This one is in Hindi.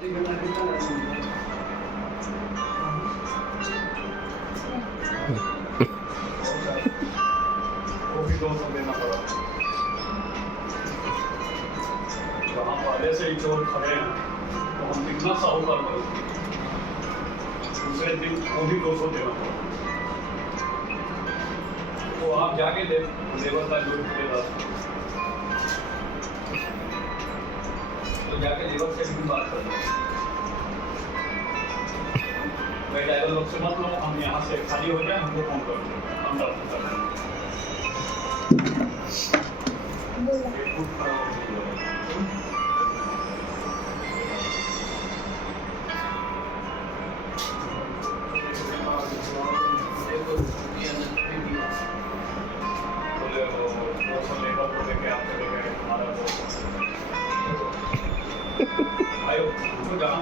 वहाँ पहले से ही चोर खड़े हैं तो हम कितना साहूकार बने, दूसरे दिन वो भी 200 देना पड़ा। तो आप जाके लेबर का जो देगा तो जाके लेबर से भी बात कर लो। भाई ड्राइवर लोग से मत लो, हम यहाँ से खाली हो जाए हमको फोन कर दो, हम बात कर लेंगे। आयो, तो जहाँ